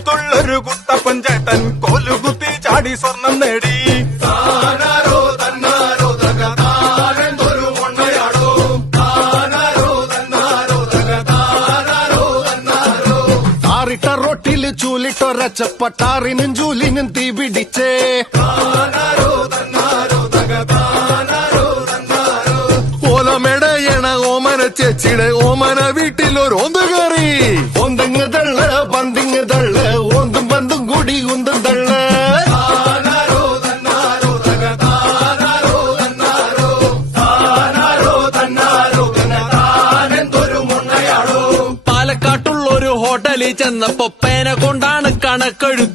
കോട്ടയത്തുള്ളൊരു കുട്ടപ്പൻ ചേട്ടൻ കോലുകുത്തി ചാടി സ്വർണം നേടി. താറിട്ട റൊട്ടില് ചൂലിട്ടൊരച്ചപ്പട്ടാറിനും ചൂലിനും തീ പിടിച്ചേ. ഓലമെടയണ ഓമന ചേച്ചിയുടെ ഓമന വീട്ടിലൊരോന്ത് കയറി. ഒന്തങ്ങ് തള്ള് പന്തിങ്ങ് തള്ള് ഓന്തും പന്തും കൂടി ഉന്തും തള്ള്. പാലക്കാട്ടുള്ളൊരു ഹോട്ടലിൽ ചെന്നപ്പോ പേന കൊണ്ടാണ് കണക്കെഴുതി.